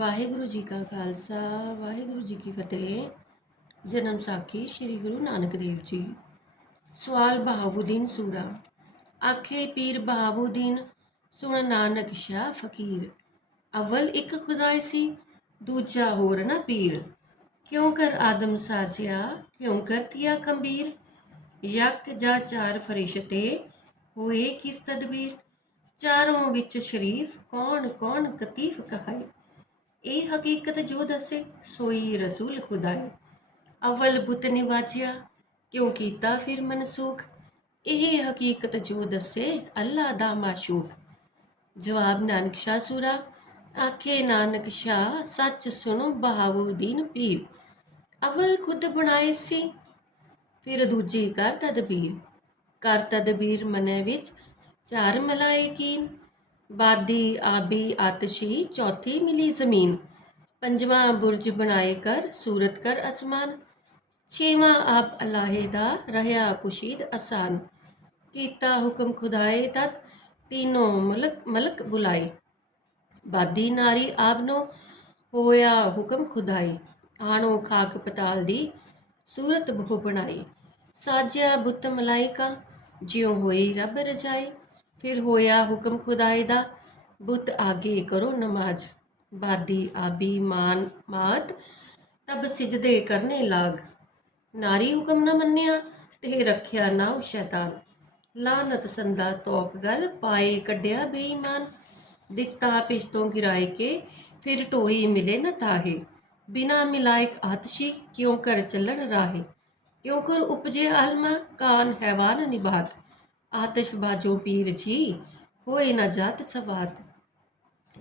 ਵਾਹਿਗੁਰੂ ਜੀ ਕਾ ਖਾਲਸਾ, ਵਾਹਿਗੁਰੂ ਜੀ ਕੀ ਫਤਿਹ। ਜਨਮ ਸਾਖੀ ਸ੍ਰੀ ਗੁਰੂ ਨਾਨਕ ਦੇਵ ਜੀ। ਸਵਾਲ ਬਹਾਵੁਦੀਨ ਸੂਰਾ। ਆਖੇ ਪੀਰ ਬਹਾਵੁਦੀਨ, ਸੁਣ ਨਾਨਕ ਸ਼ਾਹ ਫਕੀਰ। ਅਵਲ ਇੱਕ ਖੁਦਾਈ ਸੀ, ਦੂਜਾ ਹੋਰ ਨਾ ਪੀਰ। ਕਿਉਂ ਕਰ ਆਦਮ ਸਾਜਿਆ, ਕਿਉਂ ਕਰ ਥਿਆ ਯਕ ਜਾਂ ਚਾਰ ਫਰਿਸ਼ਤੇ ਹੋਏ ਕਿਸ ਤਦਬੀਰ? ਚਾਰੋਂ ਵਿੱਚ ਸ਼ਰੀਫ ਕੌਣ ਕੌਣ ਕਤੀਫ ਕਹਾਏ? ਇਹ ਹਕੀਕਤ ਜੋ ਦੱਸੇ, ਸੋਈ ਰਸੂਲ ਖੁਦਾਏ। ਅਵਲ ਬੁੱਤ ਨੇ ਨਿਵਾਜਿਆ ਕਿਉਂ ਕੀਤਾ ਫਿਰ ਮਨਸੂਖ? ਇਹ ਹਕੀਕਤ ਜੋ ਦੱਸੇ, ਅੱਲਾ ਦਾ ਮਾਸ਼ੂਕ। ਜਵਾਬ, ਨਾਨਕ ਸ਼ਾਹ ਸੂਰਾ। ਆਖੇ, ਨਾਨਕ ਸ਼ਾਹ, ਸੱਚ ਸੁਣੋ ਬਹਾਵੁਦੀਨ ਪੀਰ। ਅਵਲ ਖੁਦ ਬਣਾਏ ਸੀ, ਫਿਰ ਦੂਜੀ ਕਰ ਤਦਬੀਰ। ਕਰ ਤਦਬੀਰ ਮਨੇ ਵਿੱਚ ਚਾਰ ਮਲਾਇਕੀਨ ਬਾਦੀ ਆਬੀ ਆਤਸ਼ੀ ਚੌਥੀ ਮਿਲੀ ਜ਼ਮੀਨ। ਪੰਜਵਾਂ ਬੁਰਜ ਬਣਾਏ ਕਰ, ਸੂਰਤ ਕਰ ਅਸਮਾਨ। ਛੇਵਾਂ ਆਪ ਅਲਾਹੇ ਦਾ ਰਹਿਆ ਪੁਸ਼ੀਦ ਅਸਾਨ। ਕੀਤਾ ਹੁਕਮ ਖੁਦਾਏ ਤਤ ਤੀਨੋ ਮਲਕ ਮਲਕ ਬੁਲਾਈ ਬਾਦੀ ਨਾਰੀ ਆਪਨੋ ਹੋਇਆ ਹੁਕਮ ਖੁਦਾਈ ਆਣੋ ਖਾਕ ਪਤਾਲ ਦੀ ਸੂਰਤ ਬਹੁ ਬਣਾਈ ਸਾਜਿਆ ਬੁੱਤ ਮਲਾਈਕਾ ਜਿਉ ਹੋਈ ਰੱਬ ਰਜਾਈ ਫਿਰ ਹੋਇਆ ਹੁਕਮ ਖੁਦਾਏ ਦਾ, ਬੁੱਤ ਆਗੇ ਕਰੋ ਨਮਾਜ਼। ਬਾਦੀ ਆਬੀ ਮਾਨ ਮਾਤ, ਤਬ ਸਿਜਦੇ ਕਰਨੇ ਲਾਗ। ਨਾਰੀ ਹੁਕਮ ਨਾ ਮੰਨਿਆ, ਤੇ ਰੱਖਿਆ ਨਾ ਉਹ ਸ਼ੈਤਾਨ। ਲਾਨਤ ਸੰਦਾ ਤੋਕ ਗਲ, ਪਾਏ ਕੱਢਿਆ ਬੇਈਮਾਨ। ਦਿੱਤਾ ਪਿਸ਼ਤੋਂ ਗਿਰਾਏ ਕੇ, ਫਿਰ ਟੋਈ ਮਿਲੇ ਨ ਤਾਹੇ। ਬਿਨਾ ਮਿਲਾਇਕ ਆਤਸ਼ੀ ਕਿਉਂ ਕਰ ਚੱਲਣ ਰਾਹੇ? ਕਿਉਂ ਕਰ ਉਪਜੇ ਆਲਮਾ, ਕਾਨ ਹੈਵਾਨ ਨਿਬਾਤ ਆਤਸ਼ ਬਾਜੋ ਪੀਰ ਜੀ, ਹੋਏ ਨਾ ਜਾਤ ਸਵਾਤ।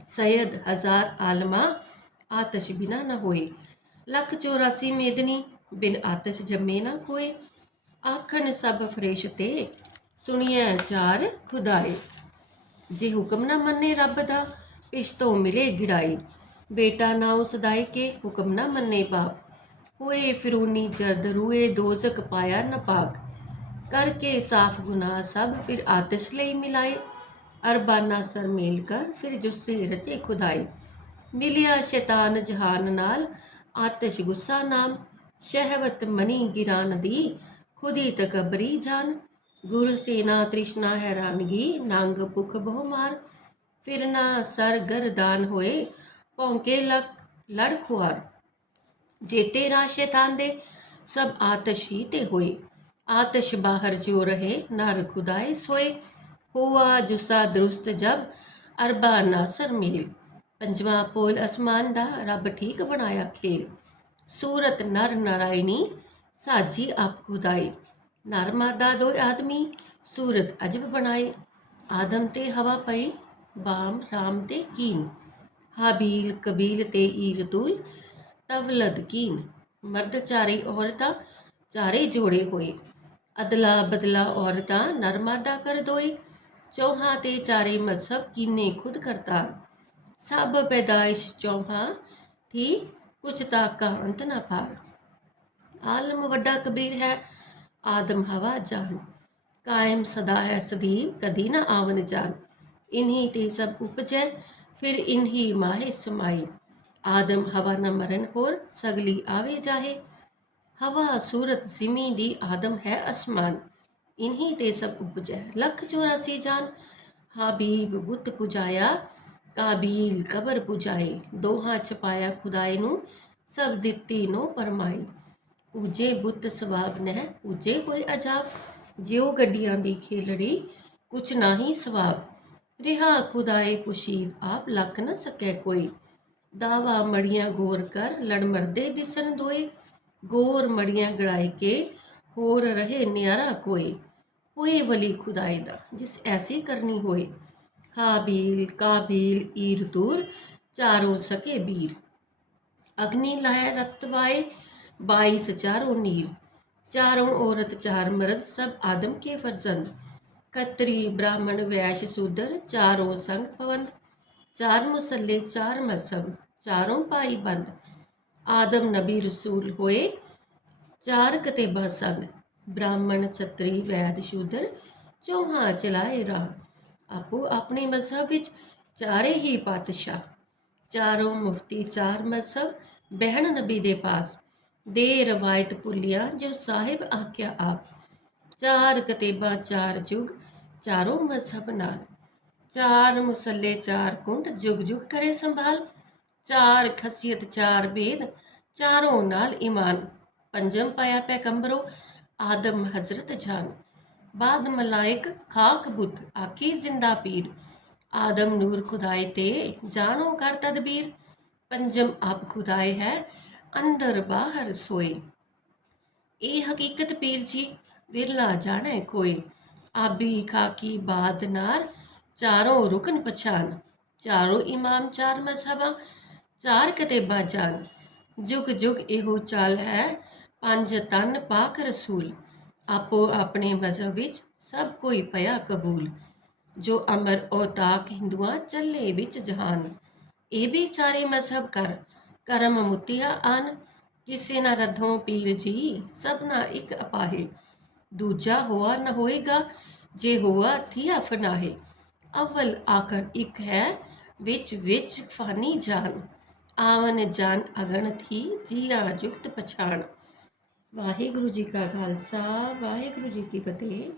ਸੈਦ ਹਜ਼ਾਰ ਆਲਮਾ, ਆਤਸ਼ ਬਿਨਾ ਨ ਹੋਏ। ਲੱਖ 84 ਮੇਦਨੀ, ਬਿਨ ਆਤਸ਼ ਜੰਮੇ ਨਾ ਕੋਏ। ਆਖਣ ਸਭ ਫਰੇਸ਼ਤੇ ਸੁਣੀਐ ਚਾਰ ਖੁਦਾਏ। ਜੇ ਹੁਕਮ ਨਾ ਮੰਨੇ ਰੱਬ ਦਾ ਪਿਸ਼ਤੋਂ ਮਿਲੇ ਗਿੜਾਈ ਬੇਟਾ ਨਾ ਉਸਦਾਇ ਕੇ ਹੁਕਮ ਨਾ ਮੰਨੇ ਬਾਪ ਹੋਏ ਫਿਰੂਨੀ ਜਰਦ ਰੂਏ ਦੋਜ਼ਕ ਪਾਇਆ ਨਾ ਪਾਕ। ਕਰਕੇ ਸਾਫ਼ ਗੁਨਾਹ ਸਭ ਫਿਰ ਆਤਿਸ਼ ਲਈ ਮਿਲਾਏ। ਅਰਬਾਨਾ ਸਰ ਮੇਲ ਕਰ ਫਿਰ ਜੁੱਸੇ ਰਚੇ ਖੁਦਾਈ। ਮਿਲਿਆ ਸ਼ੈਤਾਨ ਜਹਾਨ ਨਾਲ ਆਤਿਸ਼ ਗੁੱਸਾ ਨਾਮ। ਸ਼ਹਿਵਤ ਮਨੀ ਗਿਰਾਨ ਦੀ ਖੁਦੀ ਤਕਬਰੀ ਜਾਨ। ਗੁਰ ਸੇਨਾ ਤ੍ਰਿਸ਼ਨਾ ਹੈਰਾਨਗੀ, ਨੰਗ ਭੁਖ ਬਹੁ ਮਾਰ। ਫਿਰ ਸਰ ਗਰਦਾਨ ਹੋਏ, ਭੌਂਕੇ ਲਕ ਲੜ ਖੁਆਰ। ਜੇਤੇ ਰਾ ਸ਼ੈਤਾਨ ਦੇ, ਸਭ ਆਤਸ਼ ਹੀ ਤੇ ਹੋਏ। ਆਤਸ਼ ਬਾਹਰ ਜੋ ਰਹੇ ਨਰ ਖੁਦਾਏ ਸੋਏ। ਹੋਆ ਜੁਸਾ ਦਰੁਸਤ ਜਬ, ਅਰਬਾ ਨਾਸਰ ਮੇਲ। ਪੰਜਵਾਂ ਪੋਲ ਅਸਮਾਨ ਦਾ ਰੱਬ ਠੀਕ ਬਣਾਇਆ ਖੇਲ। ਸੂਰਤ ਨਰ ਨਾਰਾਇਣੀ, ਸਾਜੀ ਆਪ ਖੁਦਾਈ ਨਰ ਮਾਦਾ ਦੋ ਆਦਮੀ, ਸੂਰਤ ਅਜਬ ਬਣਾਏ। ਆਦਮ ਤੇ ਹਵਾ ਪਈ, ਬਾਮ ਰਾਮ ਤੇ ਕੀਨ। ਹਾਬੀਲ ਕਬੀਲ ਤੇ ਈਰਤੁਲ ਤਵਲਦ ਕੀਨ। ਮਰਦ ਚਾਰੇ ਔਰਤਾਂ, ਚਾਰੇ ਜੋੜੇ ਹੋਏ। ਅਦਲਾ ਬਦਲਾ ਔਰਤਾਂ ਨਰਮਾਦਾ ਕਰ ਦੋਈ, ਚੌਹਾਂ ਤੇ ਚਾਰੇ ਮਜ਼ਹਬ ਕੀਨੇ ਖੁਦ ਕਰਤਾ। ਸਭ ਪੈਦਾਇਸ਼ ਚੌਹਾਂ ਥੀ ਕੁਛ ਤਾਕਾ ਅੰਤ ਨਾ ਪਾਰ ਆਲਮ ਵੱਡਾ ਕਬੀਰ ਹੈ ਆਦਮ ਹਵਾ ਜਾਨ। ਕਾਇਮ ਸਦਾ ਹੈ ਸਦੀਵ ਕਦੀ ਨਾ ਆਵਨ ਜਾਨ। ਇਨਹੀ ਤੇ ਸਭ ਉਪਜੈ, ਫਿਰ ਇਨਹੀ ਮਾਹੇ ਸਮਾਈ ਆਦਮ ਹਵਾ ਨਾ ਮਰਨ ਹੋਰ, ਸਗਲੀ ਆਵੇ ਜਾਹੇ। ਹਵਾ, ਸੂਰਤ, ਜ਼ਿਮੀ ਦੀ ਆਦਮ ਹੈ ਅਸਮਾਨ। ਇਨਹੀ ਤੇ ਸਭ ਉਪਜੈ। ਲੱਖ 84 ਜਾਨ, ਹਾਬੀਬ ਬੁੱਤ ਪੁਜਾਇਆ, ਕਾਬੀਲ ਕਬਰ ਪੁਜਾਏ। ਦੋਹਾਂ ਛਪਾਇਆ ਖੁਦਾਏ ਨੂੰ, ਸਭ ਦਿੱਤੀ ਨੋ ਪਰਮਾਈ। ਪੂਜੇ ਬੁੱਤ ਸਵਾਬ ਨਹਿ, ਪੂਜੇ ਕੋਈ ਅਜਾਬ। ਜਿਉ ਗੱਡੀਆਂ ਦੀ ਖੇਲੜੀ, ਕੁਛ ਨਾਹੀ ਸਵਾਬ। ਰਿਹਾ ਖੁਦਾਏ ਪੁਸ਼ੀਦ, ਆਪ ਲੱਖ ਨਾ ਸਕੈ ਕੋਈ। ਦਾਵਾ ਮੜੀਆਂ ਗੋਰ ਕਰ, ਲੜ ਮਰਦੇ ਦਿਸਨ ਦੋਏ। ਗੋਰ ਮੜੀਆਂ ਗੜਾਏ ਕੇ, ਹੋਰ ਰਹੇ ਨਿਆਰਾ ਕੋਏ। ਹੋਏ ਵਲੀ ਖੁਦਾਏ ਦਾ, ਜਿਸ ਐਸੀ ਕਰਨੀ ਹੋਏ। ਹਾਬੀਲ ਕਾਬੀਲ ਈਰ ਦੂਰ, ਚਾਰੋਂ ਸਕੇ ਬੀਰ। ਅਗਨੀ ਲਾਇ ਰਤਵਾਏ 22 ਚਾਰੋਂ ਨੀਰ। ਚਾਰੋਂ ਔਰਤ, ਚਾਰ ਮਰਦ, ਸਭ ਆਦਮ ਕੇ ਫਰਜ਼ੰਦ। ਕਤਰੀ, ਬ੍ਰਾਹਮਣ, ਵੈਸ਼, ਸੂਦਰ, ਚਾਰੋਂ ਸੰਗ ਪਵੰਦ ਚਾਰ ਮੁਸੱਲੇ, ਚਾਰ ਮਸਬ ਚਾਰੋਂ ਪਾਈ ਬੰਦ। ਆਦਮ ਨਬੀ ਰਸੂਲ ਹੋਏ। ਚਾਰ ਕਤੇਬਾਂ ਸੰਗ ਬ੍ਰਾਹਮਣ, ਛਤਰੀ, ਵੈਦ, ਸ਼ੂਦਰ, ਚੌਹਾਂ ਚਲਾਏ ਰਾਹ। ਆਪੋ ਆਪਣੇ ਮਜ਼ਹਬ ਵਿੱਚ ਚਾਰੇ ਹੀ ਪਾਤਸ਼ਾਹ। ਚਾਰੋਂ ਮੁਫਤੀ, ਚਾਰ ਮਜ਼ਹਬ, ਬਹਿਣ ਨਬੀ ਦੇ ਪਾਸ। ਦੇ ਰਵਾਇਤ ਪੁੱਲੀਆਂ ਜੋ ਸਾਹਿਬ ਆਖਿਆ ਆਪ। ਚਾਰ ਕਤੇਬਾਂ, ਚਾਰ ਜੁਗ, ਚਾਰੋਂ ਮਜ਼ਹਬ ਨਾਲ। ਚਾਰ ਮੁਸੱਲੇ, ਚਾਰ ਕੁੰਡ ਜੁਗ ਜੁਗ ਕਰੇ ਸੰਭਾਲ। ਚਾਰ ਖਸੀਅਤ, ਚਾਰ ਭੇਦ ਚਾਰੋਂ ਨਾਲ ਈਮਾਨ। ਪੰਜਮ ਪਾਇਆ ਪੈਗੰਬਰੋ, ਆਦਮ ਹਜ਼ਰਤ ਜਾਨ। ਬਾਦ ਮਲਾਇਕ, ਖਾਕ ਬੁੱਤ ਆਖੀ ਜ਼ਿੰਦਾ ਪੀਰ। ਆਦਮ ਨੂਰ ਖੁਦਾਏ ਤੇ ਜਾਣੋ ਕਰ ਤਦਬੀਰ। ਪੰਜਮ ਆਪ ਖੁਦਾਏ ਹੈ, ਅੰਦਰ ਬਾਹਰ ਸੋਏ। ਇਹ ਹਕੀਕਤ ਪੀਰ ਜੀ, ਵਿਰਲਾ ਜਾਣੇ ਕੋਈ। ਆਬੀ ਖਾਕੀ ਬਾਦ ਨਾਰ, ਚਾਰੋਂ ਰੁਕਨ ਪਛਾਨ। ਚਾਰੋਂ ਇਮਾਮ, ਚਾਰ ਮਜ਼ਹਬਾਂ ਚਾਰ ਕਤੇਬਾਂ ਜਾਨ ਜੁਗ ਜੁਗ ਇਹੋ ਚਾਲ ਹੈ, ਪੰਜ ਤਨ ਪਾਕ ਰਸੂਲ। ਆਪੋ ਆਪਣੇ ਮਜ਼ਹਬ ਵਿੱਚ ਸਭ ਕੋਈ ਪਿਆ ਕਬੂਲ। ਜੋ ਅਮਰ ਔਤਾਕ ਹਿੰਦੂਆਂ ਚੱਲੇ ਵਿੱਚ ਜਹਾਨ। ਇਹ ਵੀ ਚਾਰੇ ਮਜ਼ਹਬ ਕਰ, ਕਰਮ ਮੁਤਿਆ ਆਨ। ਕਿਸੇ ਨਾ ਰੱਧੋਂ ਪੀਰ ਜੀ ਸਭਨਾ ਇੱਕ ਅਪਾਹੇ। ਦੂਜਾ ਹੋਆ ਨ ਹੋਏਗਾ, ਜੇ ਹੋਆ ਥੀਆ ਫਨਾਹੇ। ਅਵਲ ਆਖਰ ਇੱਕ ਹੈ, ਵਿੱਚ ਵਿੱਚ ਫਾਨੀ ਜਾਨ। ਆਵਨ ਜਾਨ ਅਗਣ ਥੀ, ਜੀਆ ਜੁਗਤ ਪਛਾਣ। ਵਾਹਿਗੁਰੂ ਜੀ ਕਾ ਖਾਲਸਾ, ਵਾਹਿਗੁਰੂ ਜੀ ਕੀ ਫਤਿਹ।